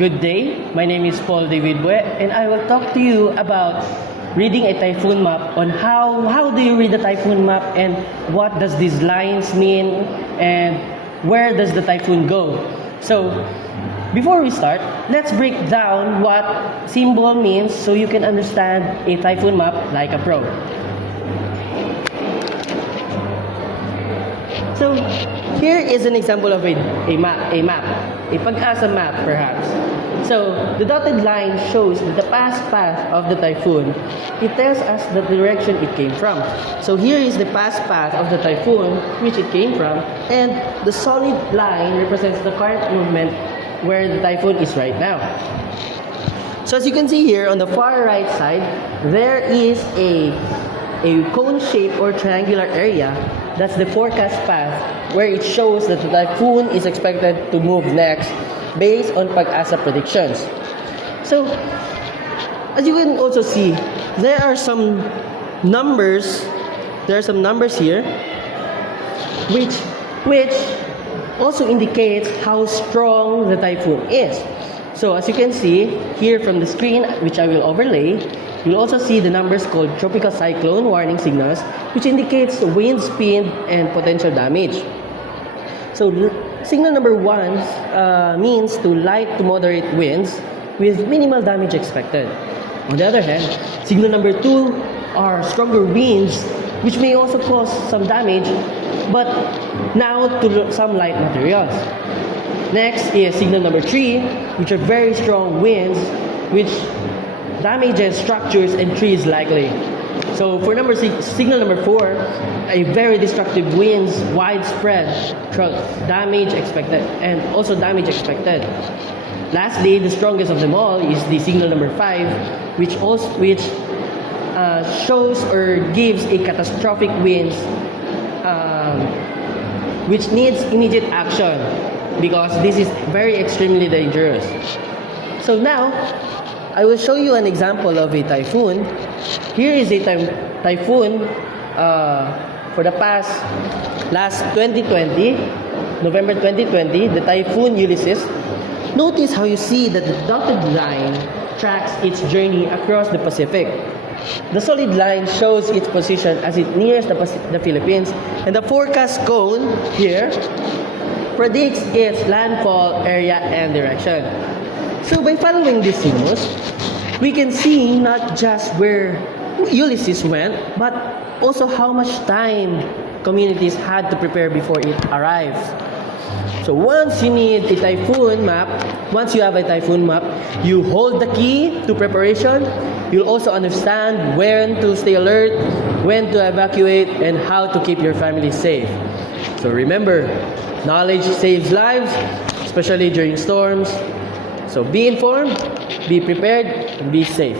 Good day, my name is Paul David Bue, and I will talk to you about reading a typhoon map on how do you read the typhoon map and what does these lines mean and where does the typhoon go. So, before we start, let's break down what symbol means so you can understand a typhoon map like a pro. So, here is an example of a map, a PAGASA map perhaps. So, the dotted line shows the past path of the typhoon. It tells us the direction it came from. So, here is the past path of the typhoon, which it came from, and the solid line represents the current movement where the typhoon is right now. So, as you can see here on the far right side, there is a cone shape or triangular area. That's the forecast path where it shows that the typhoon is expected to move next based on PAGASA predictions. So, as you can also see, there are some numbers. There are some numbers here, which also indicates how strong the typhoon is. So, as you can see here from the screen, which I will overlay, you'll also see the numbers called tropical cyclone warning signals, which indicates wind speed and potential damage. So, signal number 1 means to light to moderate winds with minimal damage expected. On the other hand, signal number 2 are stronger winds, which may also cause some damage, but now to some light materials. Next is signal number 3, which are very strong winds, which damages structures and trees likely. So for signal number 4, a very destructive winds, widespread damage expected, and also damage expected. Lastly, the strongest of them all is the signal number 5, which shows or gives a catastrophic winds, which needs immediate action because this is very extremely dangerous. So now, I will show you an example of a typhoon. Here is a typhoon for the last 2020, November 2020, the Typhoon Ulysses. Notice how you see that the dotted line tracks its journey across the Pacific. The solid line shows its position as it nears the Philippines, and the forecast cone here predicts its landfall area and direction. So by following these signals, we can see not just where Ulysses went, but also how much time communities had to prepare before it arrives. So once you have a typhoon map, you hold the key to preparation. You'll also understand when to stay alert, when to evacuate, and how to keep your family safe. So remember, knowledge saves lives, especially during storms. So be informed, be prepared, and be safe.